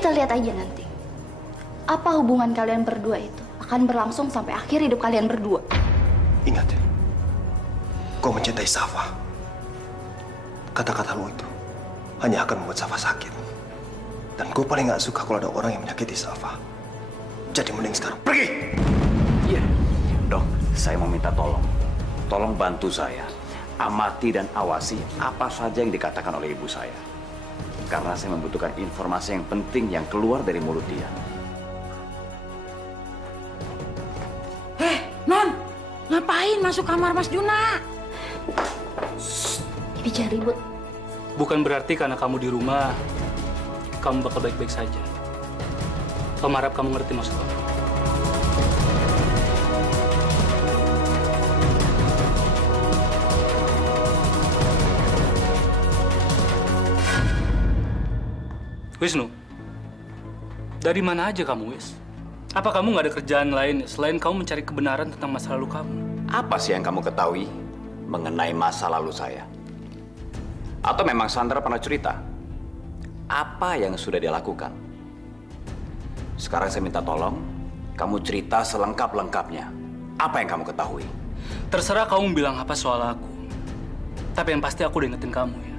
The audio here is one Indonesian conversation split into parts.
Kita lihat aja nanti. Apa hubungan kalian berdua itu akan berlangsung sampai akhir hidup kalian berdua. Ingat, kau mencintai Safa. Kata-kata lo itu hanya akan membuat Safa sakit. Dan gue paling gak suka kalau ada orang yang menyakiti Safa. Jadi mending sekarang pergi! Iya, dok, saya mau minta tolong. Tolong bantu saya. Amati dan awasi apa saja yang dikatakan oleh ibu saya. Karena saya membutuhkan informasi yang penting yang keluar dari mulut dia. Non, ngapain masuk kamar Mas Juna? Bibi jangan ribut. Bukan berarti karena kamu di rumah, kamu bakal baik-baik saja. Om harap kamu ngerti maksud aku. Wisnu, dari mana aja kamu, Wis? Apa kamu nggak ada kerjaan lain selain kamu mencari kebenaran tentang masa lalu kamu? Apa sih yang kamu ketahui mengenai masa lalu saya? Atau memang Sandra pernah cerita? Apa yang sudah dia lakukan? Sekarang saya minta tolong, kamu cerita selengkap-lengkapnya. Apa yang kamu ketahui? Terserah kamu bilang apa soal aku. Tapi yang pasti aku udah ingetin kamu ya.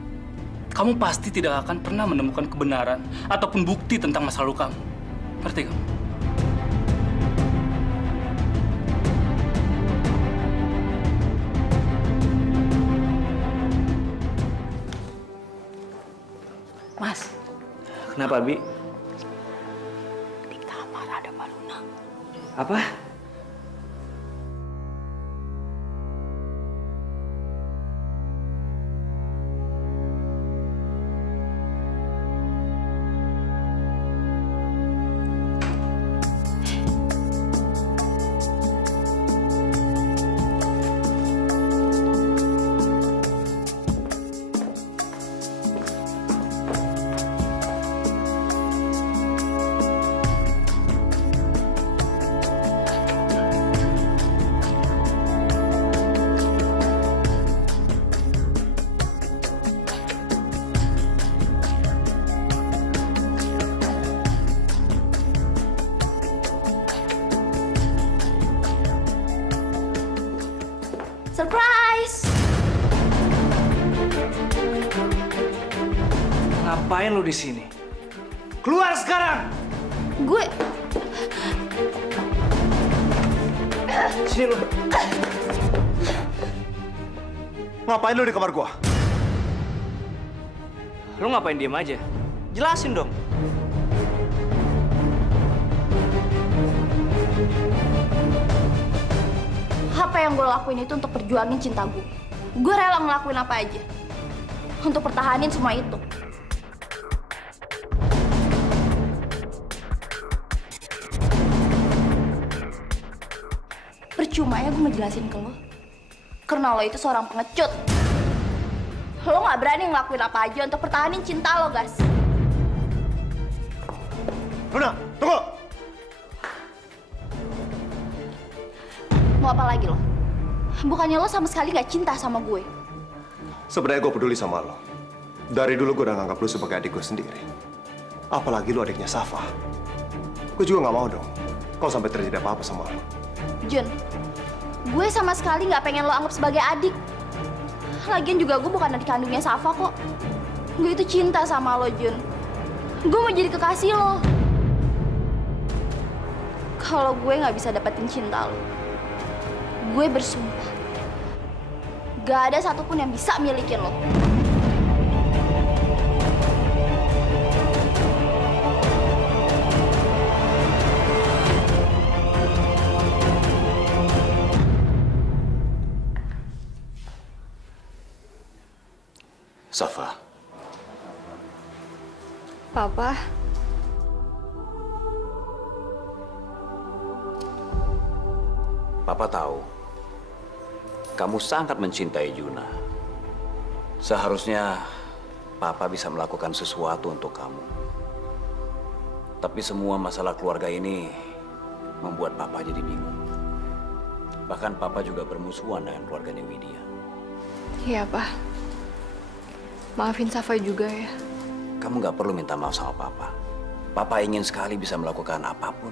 Kamu pasti tidak akan pernah menemukan kebenaran ataupun bukti tentang masa lalu kamu. Ngerti kamu? Mas, Kenapa, Bi? di kamar ada Mbak Luna. Apa? Surprise! Ngapain lu di sini? Keluar sekarang! Gue... Sini lu. Ngapain lu di kamar gua? Lu ngapain diem aja? Jelasin dong. Apa yang gue lakuin itu untuk perjuangin cinta gue. Gue rela ngelakuin apa aja untuk pertahanin semua itu. Percuma ya gue ngejelasin ke lo. Karena lo itu seorang pengecut. Lo gak berani ngelakuin apa aja untuk pertahanin cinta lo, Gas. Luna, tunggu! Mau apa lagi lo? Bukannya lo sama sekali gak cinta sama gue. Sebenarnya gue peduli sama lo. Dari dulu gue udah nganggap lo sebagai adik gue sendiri. Apalagi lo adiknya Safa. Gue juga nggak mau dong kalau sampai terjadi apa-apa sama lo. Jun, gue sama sekali gak pengen lo anggap sebagai adik. Lagian juga gue bukan adik kandungnya Safa kok. Gue itu cinta sama lo, Jun. Gue mau jadi kekasih lo. Kalau gue gak bisa dapetin cinta lo, gue bersumpah gak ada satupun yang bisa milikin lo. Safa. Papa. Papa tahu, kamu sangat mencintai Juna. Seharusnya Papa bisa melakukan sesuatu untuk kamu. Tapi semua masalah keluarga ini membuat Papa jadi bingung. Bahkan Papa juga bermusuhan dengan keluarganya Widya. Iya, Pak. Maafin Safa juga ya. Kamu nggak perlu minta maaf sama Papa. Papa ingin sekali bisa melakukan apapun.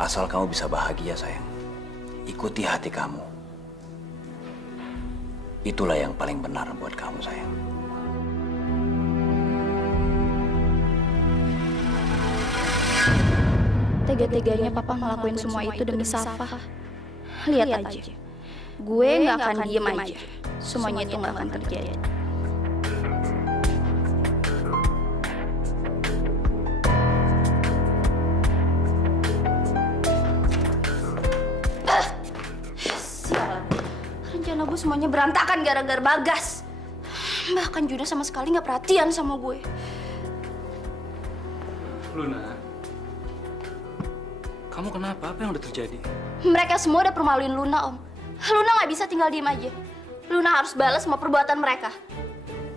Asal kamu bisa bahagia, sayang. Ikuti hati kamu. Itulah yang paling benar buat kamu, sayang. Tega-teganya papa ngelakuin semua itu demi Safa. Lihat aja. Gue nggak akan diem aja. Semuanya itu nggak akan terjadi. Sialan. Rencana gue semuanya berantakan gara-gara Bagas. Bahkan Juna sama sekali nggak perhatian sama gue. Luna, kamu kenapa? Apa yang udah terjadi? Mereka semua udah permaluin Luna, Om. Luna nggak bisa tinggal diem aja. Luna harus balas semua perbuatan mereka.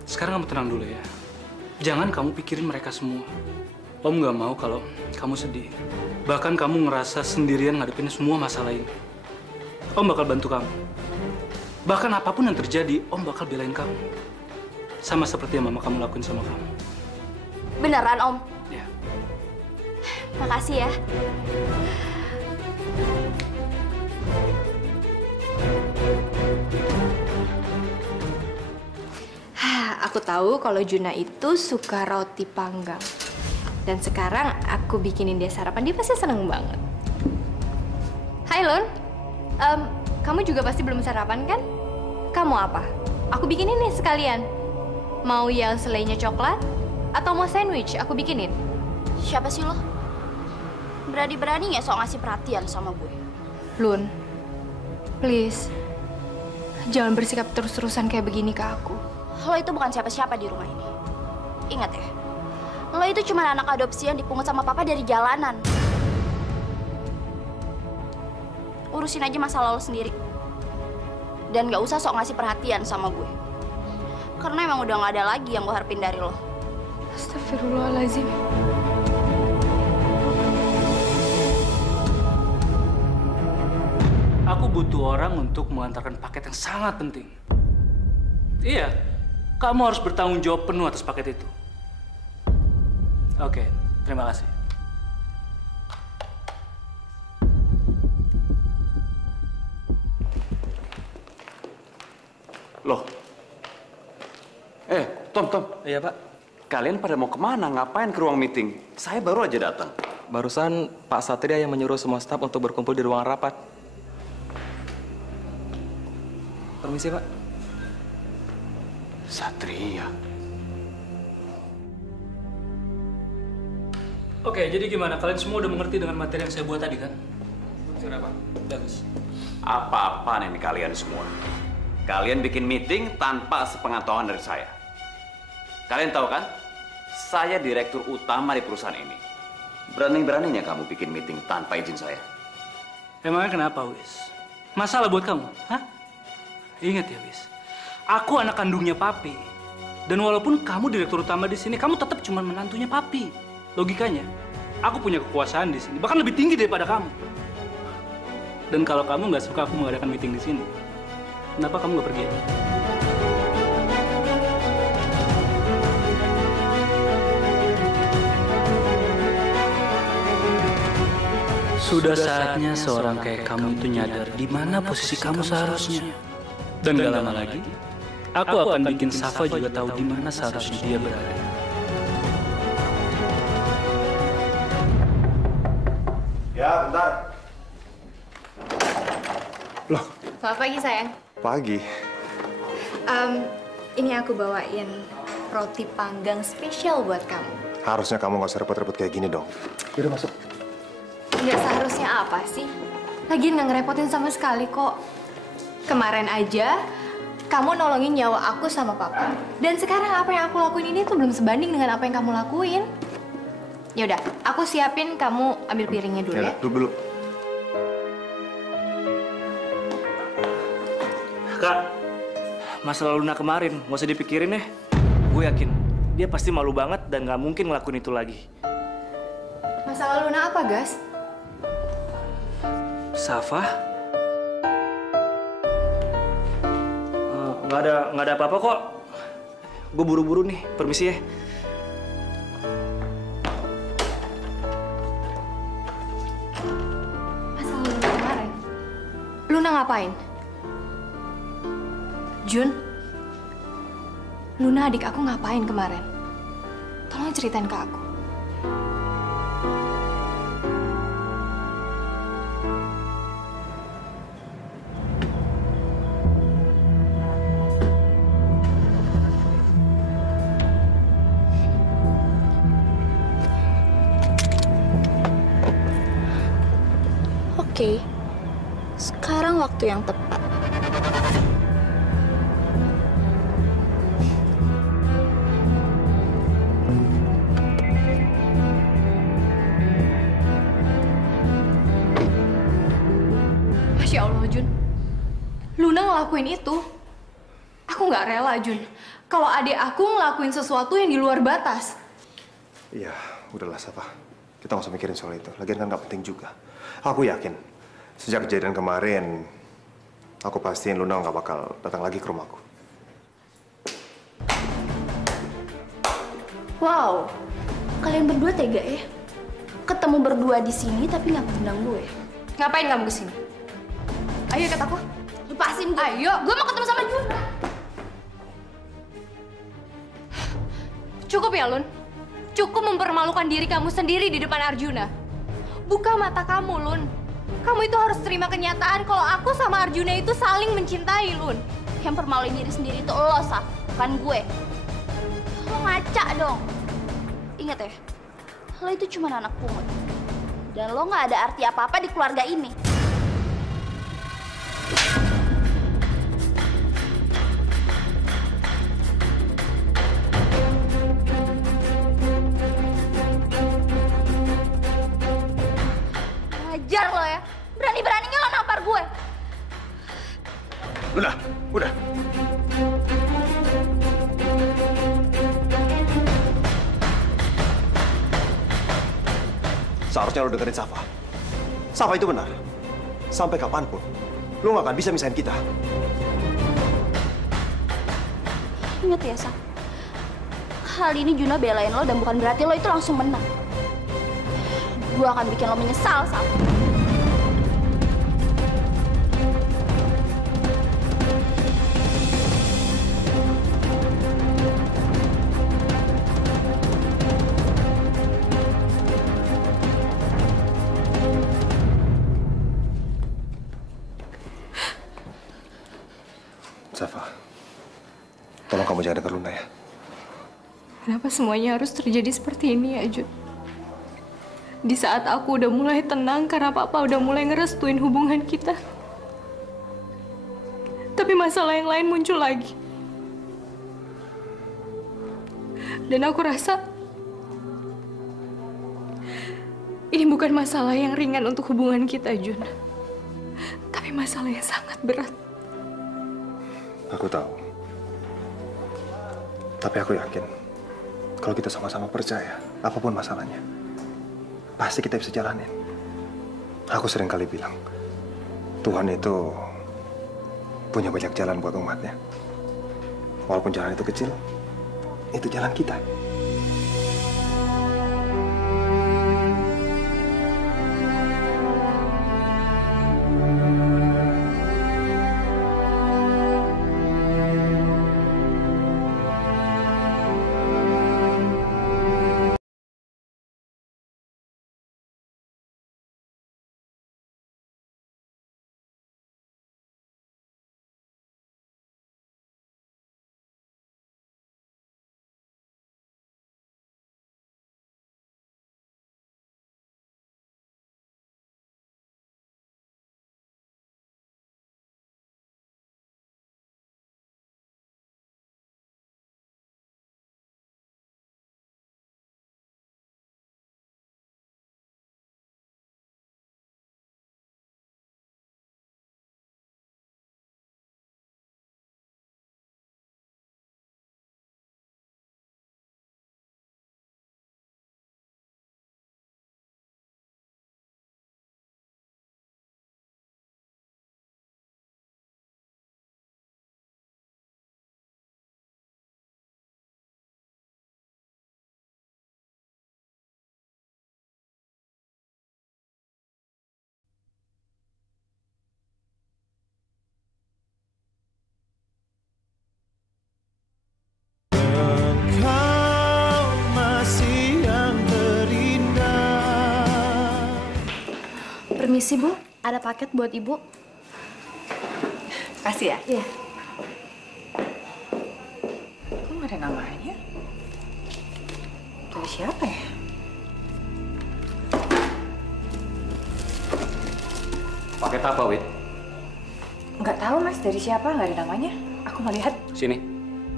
Sekarang kamu tenang dulu ya. Jangan kamu pikirin mereka semua. Om nggak mau kalau kamu sedih. Bahkan kamu ngerasa sendirian ngadepin semua masalah ini. Om bakal bantu kamu. Bahkan apapun yang terjadi, Om bakal belain kamu. Sama seperti yang mama kamu lakuin sama kamu. Beneran, Om? Ya. Makasih ya. Aku tahu kalau Juna itu suka roti panggang. Dan sekarang aku bikinin dia sarapan, dia pasti seneng banget. Hai Lun, kamu juga pasti belum sarapan kan? Kamu apa? Aku bikinin nih sekalian. Mau yang selainya coklat? Atau mau sandwich? Aku bikinin. Siapa sih lo? Berani-berani nggak sok ngasih perhatian sama gue? Lun, please. Jangan bersikap terus-terusan kayak begini ke aku. Lo itu bukan siapa-siapa di rumah ini. Ingat ya, lo itu cuma anak adopsi yang dipungut sama papa dari jalanan. Urusin aja masalah lo sendiri. Dan nggak usah sok ngasih perhatian sama gue. Karena emang udah nggak ada lagi yang gue harapin dari lo. Astagfirullahaladzim. Aku butuh orang untuk mengantarkan paket yang sangat penting. Iya, kamu harus bertanggung jawab penuh atas paket itu. Oke, terima kasih. Loh. Tom. Iya, Pak. Kalian pada mau kemana? Ngapain ke ruang meeting? Saya baru aja datang. Barusan Pak Satria yang menyuruh semua staf untuk berkumpul di ruang rapat. Permisi, Pak. Satria. Oke, jadi gimana? Kalian semua udah mengerti dengan materi yang saya buat tadi kan? Sudah, Pak. Bagus. Apa-apaan ini kalian semua? Kalian bikin meeting tanpa sepengetahuan dari saya. Kalian tahu kan? Saya direktur utama di perusahaan ini. Berani-beraninya kamu bikin meeting tanpa izin saya. Emangnya kenapa, Wis? Masalah buat kamu? Hah? Ingat ya, Wis. Aku anak kandungnya Papi. Dan walaupun kamu direktur utama di sini, kamu tetap cuma menantunya Papi. Logikanya, aku punya kekuasaan di sini, bahkan lebih tinggi daripada kamu. Dan kalau kamu nggak suka aku mengadakan meeting di sini, kenapa kamu nggak pergi aja? Sudah saatnya seorang kayak kamu itu nyadar di mana posisi kamu seharusnya. Dan gak lama lagi, aku akan bikin Safa juga tahu di mana seharusnya dia berada. Ya, bentar. Loh, Selamat pagi sayang. pagi. Ini aku bawain roti panggang spesial buat kamu. Harusnya kamu nggak usah repot-repot kayak gini dong. Yaudah masuk. Nggak seharusnya apa sih? Lagian nggak ngerepotin sama sekali kok. Kemarin aja kamu nolongin nyawa aku sama papa. Dan sekarang apa yang aku lakuin ini tuh belum sebanding dengan apa yang kamu lakuin. Yaudah, aku siapin, kamu ambil piringnya dulu ya. Dulu. Kak, masalah Luna kemarin, nggak usah dipikirin ya. Gue yakin, dia pasti malu banget dan nggak mungkin ngelakuin itu lagi. Masalah Luna apa, Gas? Safa? Nggak ada apa-apa kok. Gue buru-buru nih, permisi ya. Luna ngapain? Jun, Luna adik aku ngapain kemarin? Tolong ceritain ke aku. Oke, sekarang waktu yang tepat. Masya Allah, Jun. Luna ngelakuin itu. Aku nggak rela, Jun. Kalau adik aku ngelakuin sesuatu yang di luar batas. Iya, udahlah Safa. Kita nggak usah mikirin soal itu. Lagian kan nggak penting juga. Aku yakin, sejak kejadian kemarin, aku pastiin Luna nggak bakal datang lagi ke rumahku. Wow, kalian berdua tega ya? Ketemu berdua di sini tapi nggak mengundang gue. Ngapain kamu kesini? Ayo ikut aku. Lepasin gue. Ayo. Gue mau ketemu sama Juna. Cukup ya, Lun. Cukup mempermalukan diri kamu sendiri di depan Arjuna. Buka mata kamu, Lun. Kamu itu harus terima kenyataan kalau aku sama Arjuna itu saling mencintai, Lun. Yang permaluin diri sendiri itu lo, Saf, bukan gue. Lo ngaca dong. Ingat ya, lo itu cuma anak pungut. Dan lo nggak ada arti apa-apa di keluarga ini. Ajar lo ya. Berani-beraninya lo nampar gue. Udah. Seharusnya lo dengerin Safa. Safa itu benar. Sampai kapanpun, lo nggak akan bisa misahin kita. Ingat ya, Saf. Kali ini Juna belain lo dan bukan berarti lo itu langsung menang. Gue akan bikin lo menyesal, Saf. Safa, tolong kamu jangan dengar Luna ya. Kenapa semuanya harus terjadi seperti ini ya, Jun? Di saat aku udah mulai tenang karena Papa udah mulai ngerestuin hubungan kita. Tapi masalah yang lain muncul lagi. Dan aku rasa ini bukan masalah yang ringan untuk hubungan kita, Jun. Tapi masalah yang sangat berat. Aku tahu. Tapi aku yakin, kalau kita sama-sama percaya, apapun masalahnya, pasti kita bisa jalanin. Aku sering kali bilang, Tuhan itu punya banyak jalan buat umatnya. Walaupun jalan itu kecil, itu jalan kita. Permisi, Bu. Ada paket buat Ibu. Kasih ya? Iya. Kok nggak ada namanya? Dari siapa ya? Paket apa, Wit? Nggak tahu, Mas. Dari siapa? Nggak ada namanya. Aku mau lihat. Sini,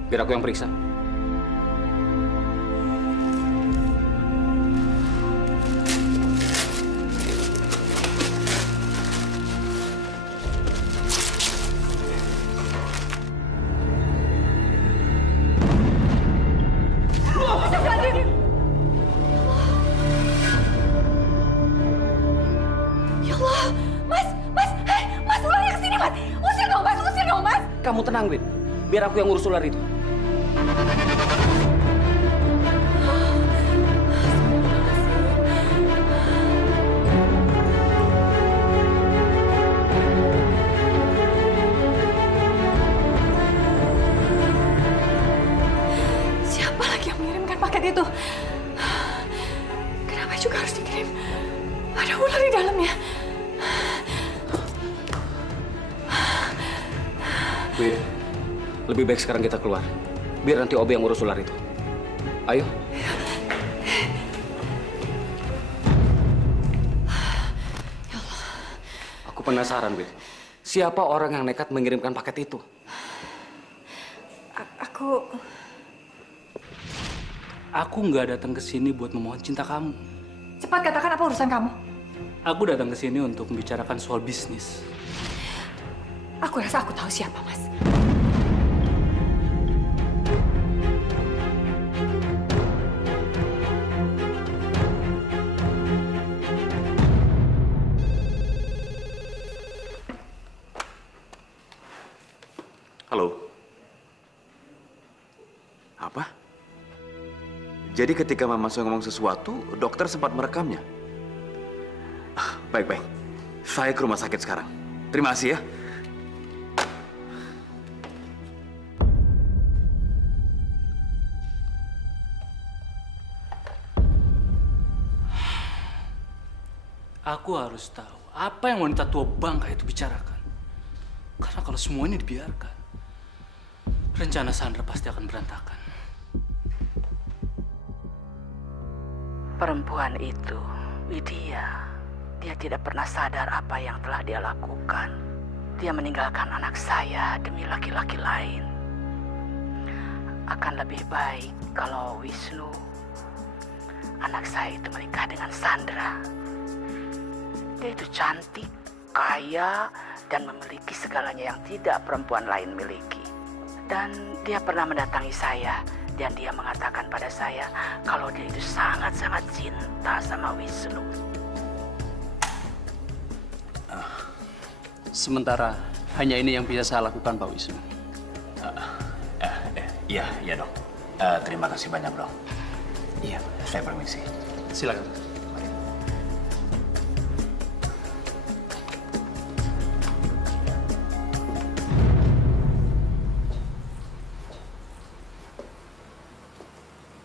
biar aku yang periksa. Kamu tenang, Wit. Biar aku yang ngurus ular itu. Siapa lagi yang mengirimkan paket itu? Kenapa juga harus dikirim? Ada ular di dalamnya. Wit, lebih baik sekarang kita keluar. Biar nanti Obe yang ngurus ular itu. Ayo. Aku penasaran, Wit. Siapa orang yang nekat mengirimkan paket itu? Aku nggak datang ke sini buat memohon cinta kamu. Cepat katakan apa urusan kamu. Aku datang ke sini untuk membicarakan soal bisnis. Aku rasa aku tahu siapa, Mas. Halo. Apa? Jadi ketika Mama saya ngomong sesuatu, dokter sempat merekamnya. Baik-baik. Saya ke rumah sakit sekarang. Terima kasih ya. Aku harus tahu apa yang wanita tua bangka itu bicarakan. Karena kalau semua ini dibiarkan, rencana Sandra pasti akan berantakan. Perempuan itu, Widya, dia tidak pernah sadar apa yang telah dia lakukan. Dia meninggalkan anak saya demi laki-laki lain. Akan lebih baik kalau Wisnu, anak saya itu menikah dengan Sandra. Dia itu cantik, kaya, dan memiliki segalanya yang tidak perempuan lain miliki. Dan dia pernah mendatangi saya, dan dia mengatakan pada saya kalau dia itu sangat-sangat cinta sama Wisnu. Sementara hanya ini yang bisa saya lakukan, Pak Wisnu. Iya dok. Terima kasih banyak dok. Iya, saya permisi. Silakan.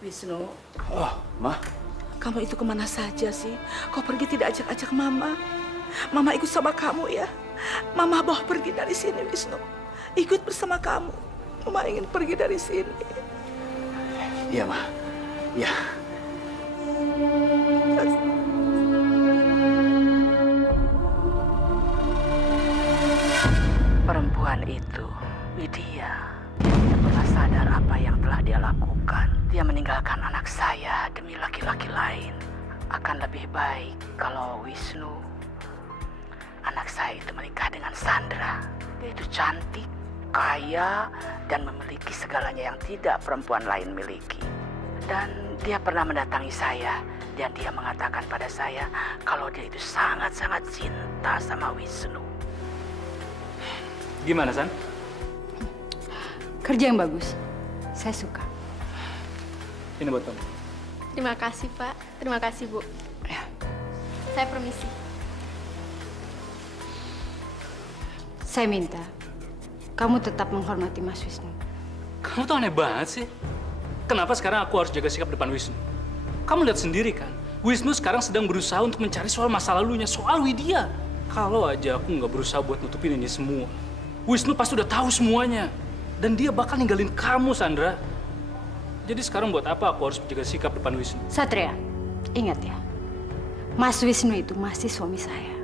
Wisnu. Oh, Ma. Kamu itu kemana saja sih? Kau pergi tidak ajak-ajak Mama. Mama ikut sama kamu ya. Mama bawa pergi dari sini, Wisnu. Ikut bersama kamu. Mama ingin pergi dari sini. Iya, Ma. Iya. Perempuan itu, Widya, dia tidak pernah sadar apa yang telah dia lakukan. Dia meninggalkan anak saya demi laki-laki lain. Akan lebih baik kalau Wisnu, anak saya itu menikah dengan Sandra. Dia itu cantik, kaya, dan memiliki segalanya yang tidak perempuan lain miliki. Dan dia pernah mendatangi saya, dan dia mengatakan pada saya kalau dia itu sangat-sangat cinta sama Wisnu. Gimana, San? Kerja yang bagus. Saya suka. Ini buat kamu. Terima kasih, Pak. Terima kasih, Bu. Saya permisi. Saya minta kamu tetap menghormati Mas Wisnu. Kamu tuh aneh banget sih. Kenapa sekarang aku harus jaga sikap depan Wisnu? Kamu lihat sendiri kan, Wisnu sekarang sedang berusaha untuk mencari soal masa lalunya, soal Widya. Kalau aja aku nggak berusaha buat nutupin ini semua, Wisnu pasti udah tahu semuanya. Dan dia bakal ninggalin kamu, Sandra. Jadi sekarang buat apa aku harus menjaga sikap depan Wisnu? Satria, ingat ya, Mas Wisnu itu masih suami saya.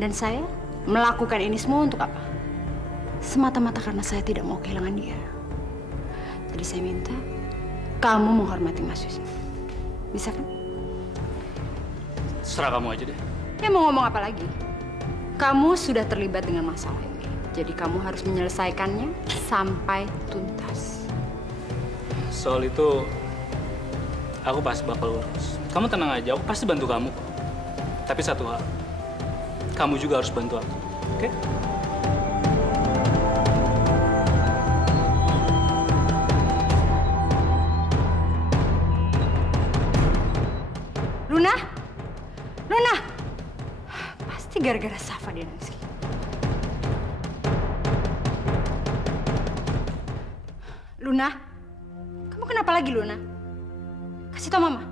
Dan saya melakukan ini semua untuk apa? Semata-mata karena saya tidak mau kehilangan dia. Jadi saya minta kamu menghormati Mas Wisnu. Bisa kan? Serah kamu aja deh. Ya mau ngomong apa lagi? Kamu sudah terlibat dengan masalah ini. Jadi kamu harus menyelesaikannya sampai tuntas. Soal itu, aku pasti bakal urus. Kamu tenang aja, aku pasti bantu kamu. Tapi satu hal, kamu juga harus bantu aku, oke? Luna? Luna! Pasti gara-gara Safa dia nangis. Luna? Kamu kenapa lagi, Luna? Kasih tau Mama.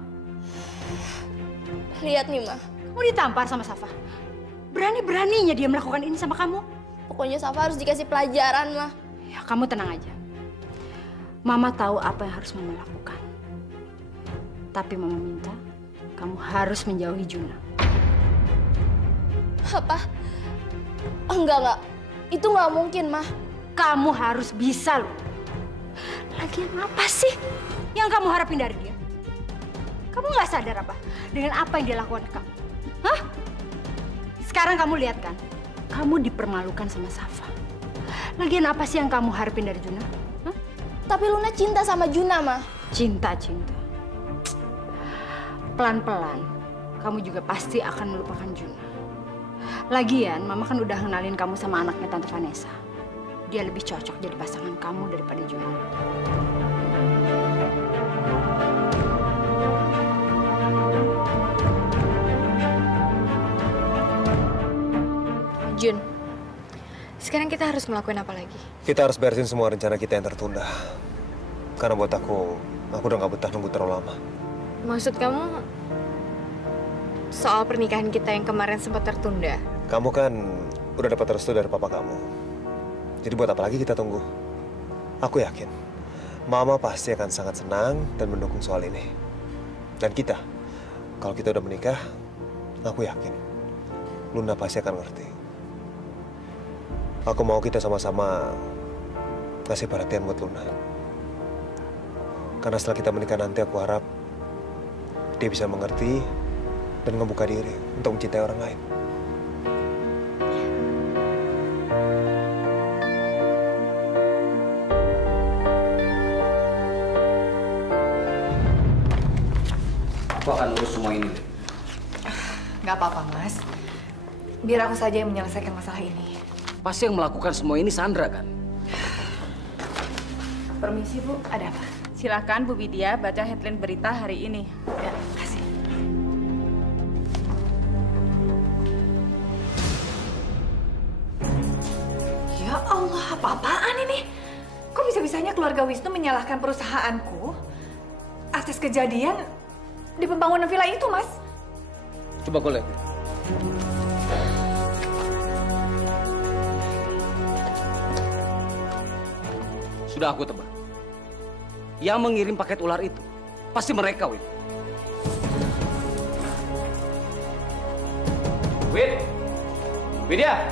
Lihat nih, Ma. Kamu ditampar sama Safa. Berani-beraninya dia melakukan ini sama kamu. Pokoknya Safa harus dikasih pelajaran, Ma. Ya, kamu tenang aja. Mama tahu apa yang harus Mama lakukan. Tapi Mama minta kamu harus menjauhi Juna. Apa? Enggak. Itu nggak mungkin, Ma. Kamu harus bisa, loh. Lagian apa sih yang kamu harapin dari dia? Kamu nggak sadar apa dengan apa yang dia lakukan ke kamu? Hah? Sekarang kamu lihat kan, kamu dipermalukan sama Safa. Lagian apa sih yang kamu harapin dari Juna? Hah? Tapi Luna cinta sama Juna, Ma. Cinta. Pelan-pelan, kamu juga pasti akan melupakan Juna. Lagian, Mama kan udah kenalin kamu sama anaknya Tante Vanessa. Dia lebih cocok jadi pasangan kamu daripada Juna. Jun, sekarang kita harus ngelakuin apa lagi? Kita harus beresin semua rencana kita yang tertunda. Karena buat aku udah nggak betah nunggu terlalu lama. Maksud kamu soal pernikahan kita yang kemarin sempat tertunda? Kamu kan udah dapat restu dari papa kamu. Jadi buat apa lagi kita tunggu? Aku yakin Mama pasti akan sangat senang dan mendukung soal ini. Dan kita, kalau kita udah menikah, aku yakin Luna pasti akan ngerti. Aku mau kita sama-sama kasih perhatian buat Luna. Karena setelah kita menikah nanti, aku harap dia bisa mengerti dan ngebuka diri untuk mencintai orang lain. Aku akan urus semua ini. Nggak apa-apa, Mas. Biar aku saja yang menyelesaikan masalah ini. Pasti yang melakukan semua ini Sandra, kan? Permisi, Bu. Ada apa? Silakan Bu Widya baca headline berita hari ini. Ya, kasih. Ya Allah, apa-apaan ini? Kok bisa-bisanya keluarga Wisnu menyalahkan perusahaanku atas kejadian di pembangunan villa itu, Mas? Coba kau lihat. Sudah aku tebak. Yang mengirim paket ular itu pasti mereka, Wid. Widya!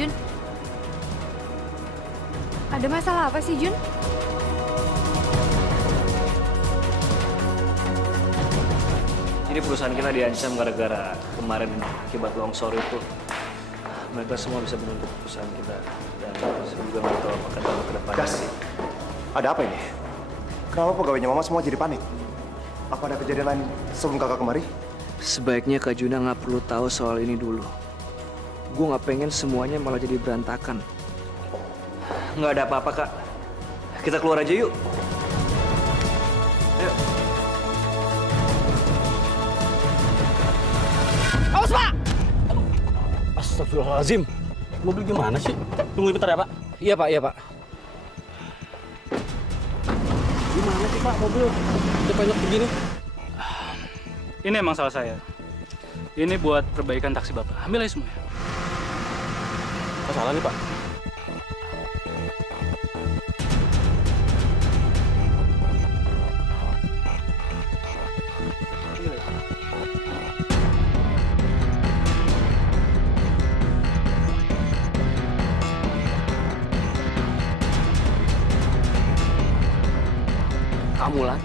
Jun, ada masalah apa sih, Jun? Jadi perusahaan kita diancam gara-gara kemarin akibat longsor itu. Mereka semua bisa menuntut perusahaan kita. Dan saya juga nggak tahu apakah dalam ke depan. Gas, ada apa ini? Kenapa pegawainya Mama semua jadi panik? Apa ada kejadian lain sebelum kakak kemari? Sebaiknya Kak Juna nggak perlu tahu soal ini dulu. Gue nggak pengen semuanya malah jadi berantakan. Nggak ada apa-apa, Kak. Kita keluar aja yuk. Ayo. Awas, Pak! Astagfirullahaladzim. Mobil gimana sih? Tunggu bentar ya, Pak. Iya, Pak. Iya, Pak. Gimana sih, Pak, mobil? Udah banyak begini. Ini emang salah saya. Ini buat perbaikan taksi Bapak. Ambil aja semuanya. Apa salah nih, Pak? Kamu, Lan?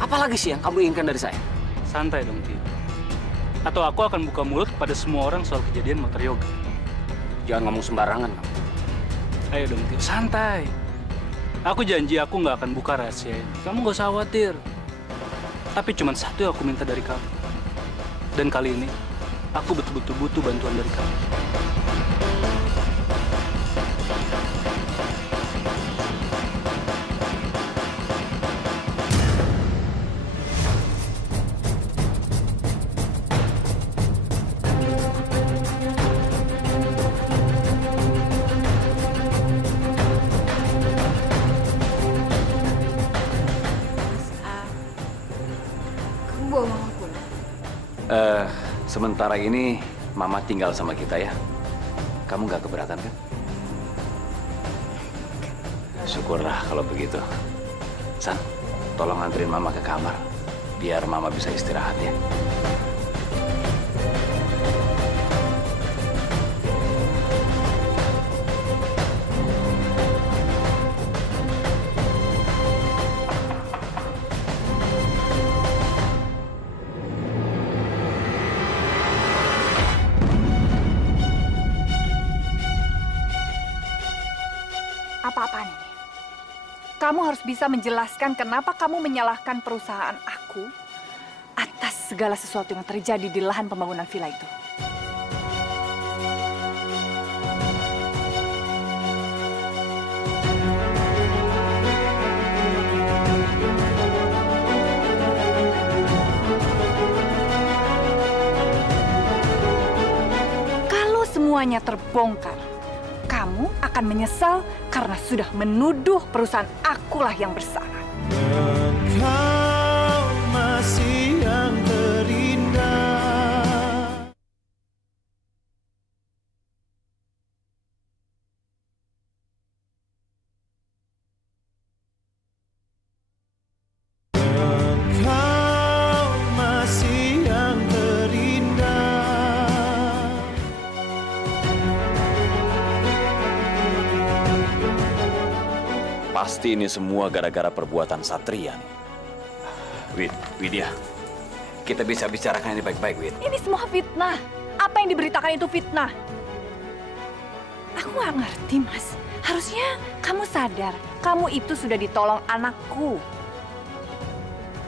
Apa lagi sih yang kamu inginkan dari saya? Santai dong, Tio. Atau aku akan buka mulut kepada semua orang soal kejadian motor yoga. Jangan ngomong sembarangan, kamu. Ayo dong, Tio. Santai. Aku janji aku nggak akan buka rahasia ini. Kamu nggak usah khawatir. Tapi cuma satu yang aku minta dari kamu. Dan kali ini, aku betul-betul butuh bantuan dari kamu. Sementara ini Mama tinggal sama kita ya. Kamu nggak keberatan kan? Syukurlah kalau begitu. San, tolong anterin Mama ke kamar. Biar Mama bisa istirahat ya. Apa-apaan ini? Kamu harus bisa menjelaskan kenapa kamu menyalahkan perusahaan aku atas segala sesuatu yang terjadi di lahan pembangunan villa itu. Kalau semuanya terbongkar, kamu akan menyesal karena sudah menuduh perusahaan akulah yang bersalah. Engkau masih yang terindah. Engkau masih yang terindah. Pasti ini semua gara-gara perbuatan Satria nih. Widya, kita bisa bicarakan ini baik-baik, Wid. Ini semua fitnah. Apa yang diberitakan itu fitnah. Aku nggak ngerti, Mas. Harusnya kamu sadar, kamu itu sudah ditolong anakku.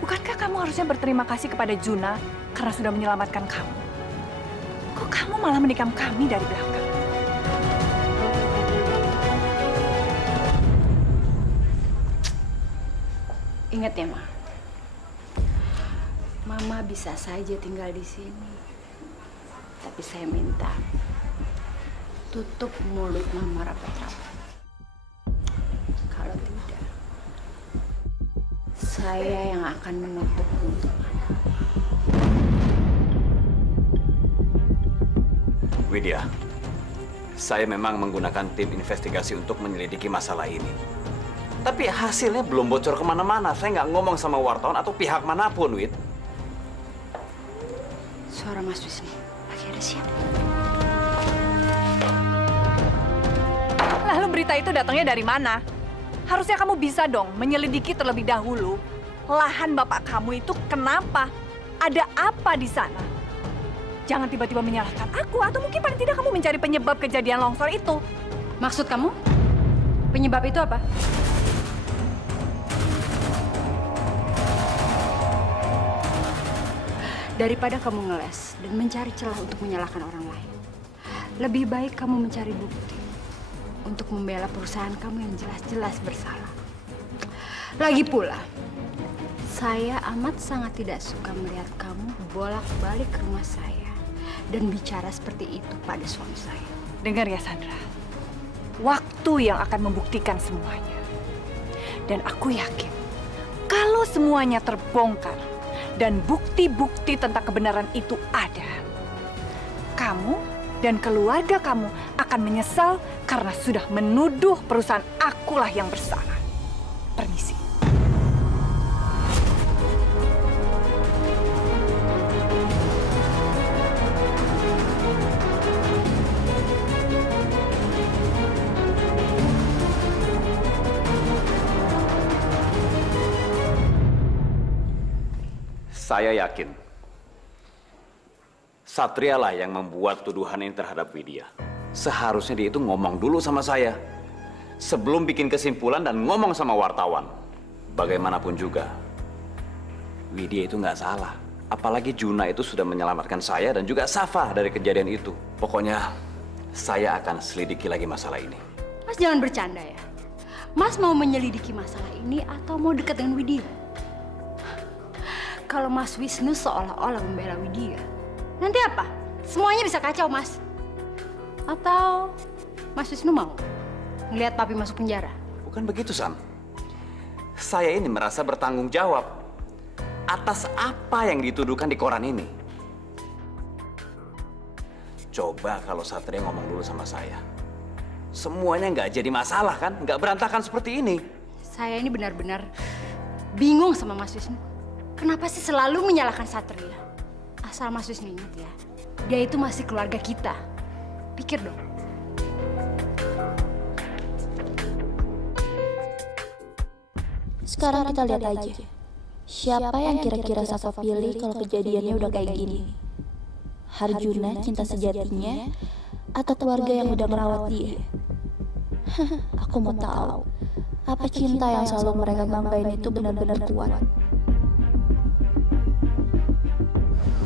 Bukankah kamu harusnya berterima kasih kepada Juna karena sudah menyelamatkan kamu? Kok kamu malah menikam kami dari belakang? Ingat ya, Ma. Mama bisa saja tinggal di sini. Tapi saya minta tutup mulut Mama rapat-rapat. Kalau tidak, saya yang akan menutup mulut Mama. Widya, saya memang menggunakan tim investigasi untuk menyelidiki masalah ini. Tapi hasilnya belum bocor kemana-mana. Saya nggak ngomong sama wartawan atau pihak manapun, Wid. Suara Mas Wisnu lagi ada siapa? Lalu berita itu datangnya dari mana? Harusnya kamu bisa dong menyelidiki terlebih dahulu. Lahan bapak kamu itu kenapa? Ada apa di sana? Jangan tiba-tiba menyalahkan aku, atau mungkin paling tidak kamu mencari penyebab kejadian longsor itu. Maksud kamu? Penyebab itu apa? Daripada kamu ngeles dan mencari celah untuk menyalahkan orang lain, lebih baik kamu mencari bukti. untuk membela perusahaan kamu yang jelas-jelas bersalah. Lagi pula, saya amat sangat tidak suka melihat kamu bolak-balik ke rumah saya dan bicara seperti itu pada suami saya. Dengar ya Sandra, waktu yang akan membuktikan semuanya. Dan aku yakin, kalau semuanya terbongkar dan bukti-bukti tentang kebenaran itu ada, kamu dan keluarga kamu akan menyesal karena sudah menuduh perusahaan akulah yang bersalah. Permisi. Saya yakin Satria lah yang membuat tuduhan ini terhadap Widya. Seharusnya dia itu ngomong dulu sama saya sebelum bikin kesimpulan dan ngomong sama wartawan. Bagaimanapun juga, Widya itu nggak salah. Apalagi Juna itu sudah menyelamatkan saya dan juga Safa dari kejadian itu. Pokoknya saya akan selidiki lagi masalah ini. Mas jangan bercanda ya. Mas mau menyelidiki masalah ini atau mau dekat dengan Widya? Kalau Mas Wisnu seolah-olah membela Widya, nanti apa? Semuanya bisa kacau, Mas. Atau Mas Wisnu mau ngelihat papi masuk penjara? Bukan begitu, San. Saya ini merasa bertanggung jawab atas apa yang dituduhkan di koran ini. Coba kalau Satria ngomong dulu sama saya. Semuanya nggak jadi masalah kan? Nggak berantakan seperti ini. Saya ini benar-benar bingung sama Mas Wisnu. Kenapa sih selalu menyalahkan Satria? Asal Mas Wisnu ingat ya, dia itu masih keluarga kita. Pikir dong. Sekarang kita lihat aja, siapa yang kira-kira Safa pilih kalau kejadiannya udah kayak gini? Harjuna cinta sejatinya atau keluarga yang udah merawat dia? Aku mau tahu, apa cinta yang selalu mereka banggain itu benar-benar kuat?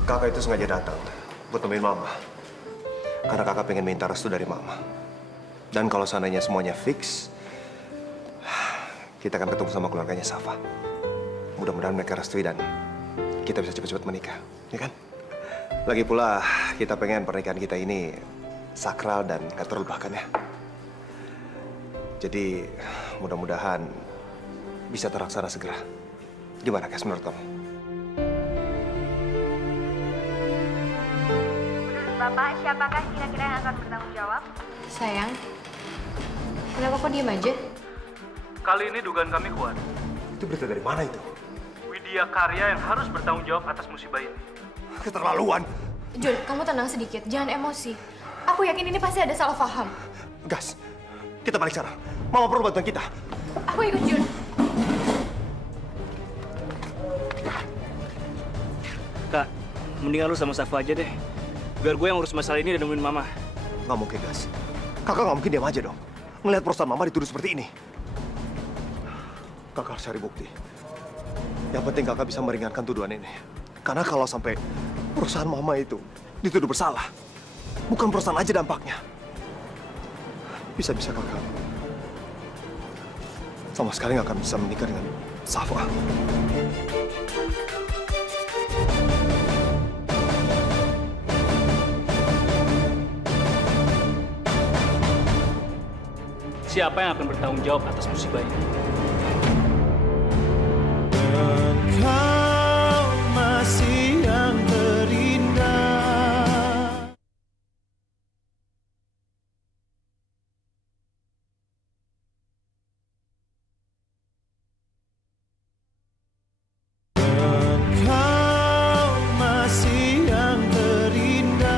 Kakak itu sengaja datang buat nemuin Mama. Karena kakak pengen minta restu dari Mama. Dan kalau seandainya semuanya fix, kita akan ketemu sama keluarganya Safa. Mudah-mudahan mereka restui dan kita bisa cepat-cepat menikah, ya kan? Lagi pula, kita pengen pernikahan kita ini sakral dan gak terlupakan ya. Jadi, mudah-mudahan bisa terlaksana segera. Gimana, Kes, menurut kamu? Bapak, siapakah kira-kira yang akan bertanggung jawab? Sayang, kenapa kok diem aja? Kali ini dugaan kami kuat. Itu berita dari mana itu? Widya Karya yang harus bertanggung jawab atas musibah ini. Keterlaluan. Jun, kamu tenang sedikit, jangan emosi. Aku yakin ini pasti ada salah paham. Gas, kita balik sekarang. Mama perlu bantuan kita. Aku ikut Jun. Kak, mendingan lu sama Safa aja deh. Biar gue yang urus masalah ini dan nemuin Mama. Nggak mungkin, Gas. Kakak nggak mungkin diam aja dong. Ngelihat perusahaan Mama dituduh seperti ini. Kakak harus cari bukti. Yang penting kakak bisa meringankan tuduhan ini. Karena kalau sampai perusahaan Mama itu dituduh bersalah, bukan perusahaan aja dampaknya. Bisa-bisa kakak sama sekali nggak akan bisa menikah dengan Safa. Siapa yang akan bertanggung jawab atas musibah ini? Engkau masih yang terindah. Engkau masih yang terindah.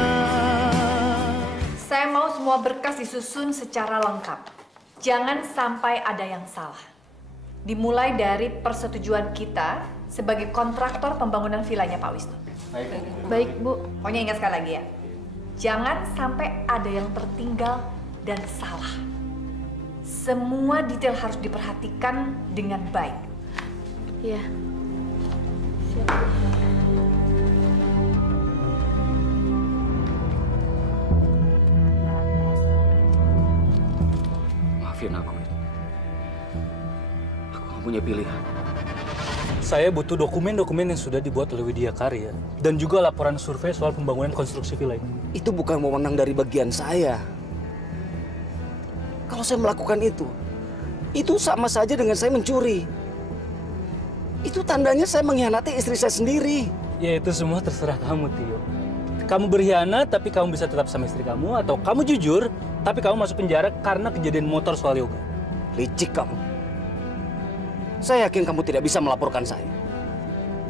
Saya mau semua berkas disusun secara lengkap. Jangan sampai ada yang salah. Dimulai dari persetujuan kita sebagai kontraktor pembangunan vilanya Pak Wisnu. Baik, Bu. Pokoknya ingat sekali lagi ya. Jangan sampai ada yang tertinggal dan salah. Semua detail harus diperhatikan dengan baik. Iya. punya pilihan. Saya butuh dokumen-dokumen yang sudah dibuat oleh Widya Karya dan juga laporan survei soal pembangunan konstruksi villa ini. Itu bukan wewenang dari bagian saya. Kalau saya melakukan itu sama saja dengan saya mencuri. Itu tandanya saya mengkhianati istri saya sendiri. Ya itu semua terserah kamu, Tio. Kamu berkhianat tapi kamu bisa tetap sama istri kamu, atau kamu jujur tapi kamu masuk penjara karena kejadian motor soal yoga. Licik kamu. Saya yakin kamu tidak bisa melaporkan saya.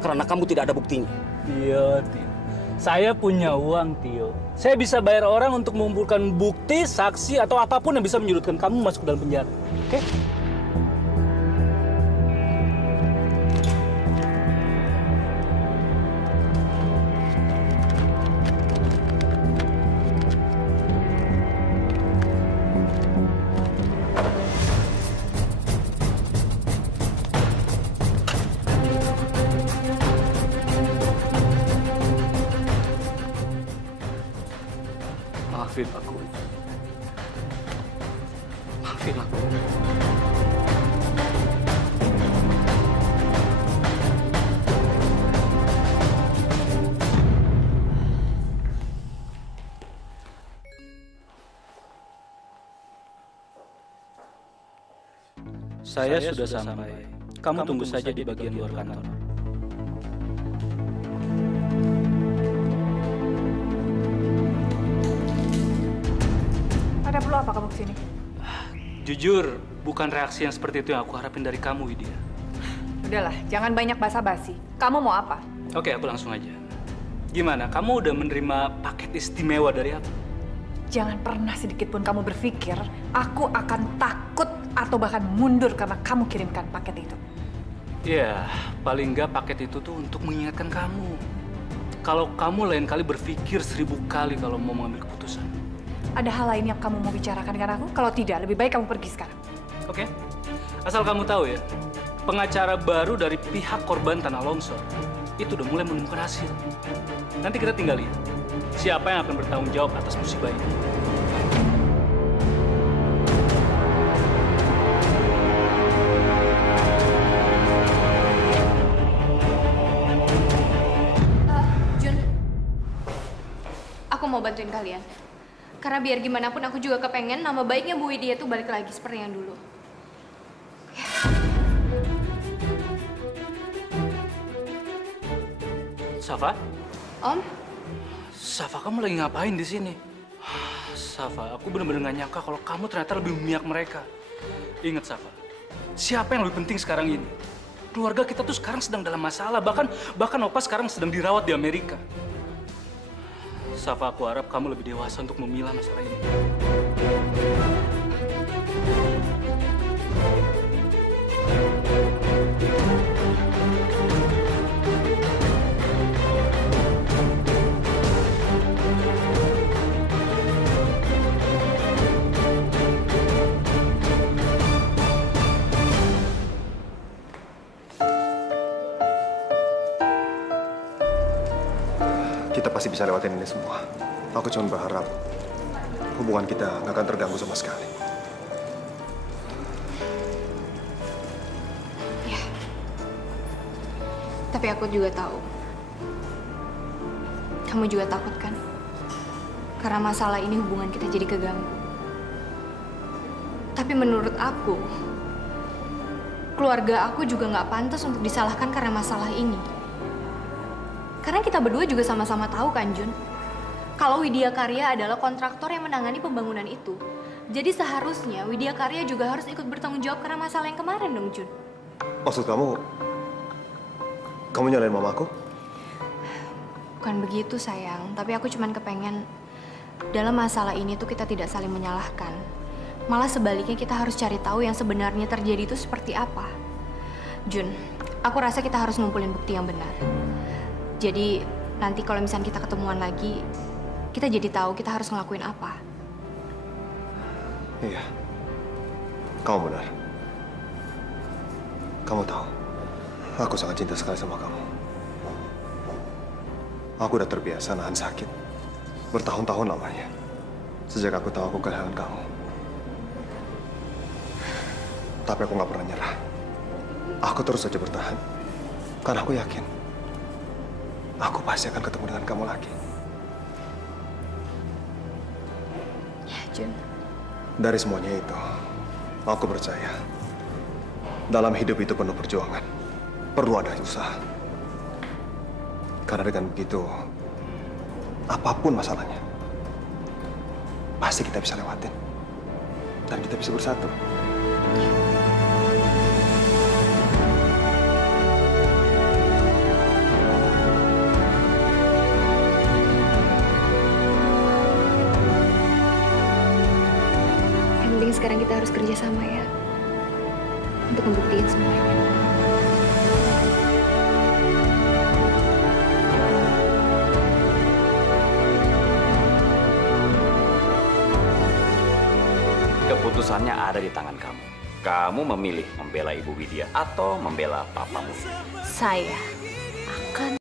Karena kamu tidak ada buktinya. Iya, Tio. Saya punya uang, Tio. Saya bisa bayar orang untuk mengumpulkan bukti, saksi, atau apapun yang bisa menyudutkan kamu masuk dalam penjara. Oke? Maafin aku. Maafin aku. Saya sudah sampai. Kamu tunggu saja di bagian luar kantor. Ada perlu apa kamu kesini? Jujur, bukan reaksi yang seperti itu yang aku harapin dari kamu, Widya. Udahlah, jangan banyak basa-basi. Kamu mau apa? Oke, aku langsung aja. Gimana, kamu udah menerima paket istimewa dari aku? Jangan pernah sedikit pun kamu berpikir aku akan takut atau bahkan mundur karena kamu kirimkan paket itu. Ya, paling nggak paket itu tuh untuk mengingatkan kamu. Kalau kamu lain kali berpikir 1000 kali kalau mau mengambil keputusan. Ada hal lain yang kamu mau bicarakan dengan aku? Kalau tidak, lebih baik kamu pergi sekarang. Oke. Asal kamu tahu ya, pengacara baru dari pihak korban tanah longsor itu udah mulai menemukan hasil. Nanti kita tinggal lihat siapa yang akan bertanggung jawab atas musibah ini. Jun, aku mau bantuin kalian. Karena biar gimana pun aku juga kepengen nama baiknya Bu Widya tuh balik lagi seperti yang dulu. Safa? Om? Safa, kamu lagi ngapain di sini? Safa, aku benar-benar gak nyangka kalau kamu ternyata lebih memihak mereka. Ingat, Safa, siapa yang lebih penting sekarang ini? Keluarga kita tuh sekarang sedang dalam masalah, bahkan Opa sekarang sedang dirawat di Amerika. Safa, aku harap kamu lebih dewasa untuk memilah masalah ini. Kita pasti bisa lewatin ini semua. Aku cuma berharap hubungan kita nggak akan terganggu sama sekali. Ya. Tapi aku juga tahu. Kamu juga takut kan? Karena masalah ini hubungan kita jadi keganggu. Tapi menurut aku, keluarga aku juga nggak pantas untuk disalahkan karena masalah ini. Karena kita berdua juga sama-sama tahu kan, Jun? Kalau Widya Karya adalah kontraktor yang menangani pembangunan itu. Jadi seharusnya Widya Karya juga harus ikut bertanggung jawab karena masalah yang kemarin dong, Jun. Maksud kamu nyalain mamaku? Bukan begitu, sayang. Tapi aku cuman kepengen dalam masalah ini tuh kita tidak saling menyalahkan. Malah sebaliknya kita harus cari tahu yang sebenarnya terjadi itu seperti apa. Jun, aku rasa kita harus ngumpulin bukti yang benar. Jadi nanti kalau misalnya kita ketemuan lagi, kita jadi tahu kita harus ngelakuin apa. Iya, kamu benar. Kamu tahu, aku sangat cinta sekali sama kamu. Aku udah terbiasa nahan sakit bertahun-tahun lamanya. Sejak aku tahu aku kehilangan kamu. Tapi aku nggak pernah nyerah. Aku terus saja bertahan. Karena aku yakin, aku pasti akan ketemu dengan kamu lagi. Ya, Jun. Dari semuanya itu, aku percaya dalam hidup itu penuh perjuangan. Perlu ada usaha. Karena dengan begitu, apapun masalahnya, pasti kita bisa lewatin. Dan kita bisa bersatu. Yang penting sekarang kita harus kerja sama ya. Untuk membuktikan semuanya. Keputusannya ada di tangan kamu. Kamu memilih membela Ibu Widya atau membela papamu. Saya akan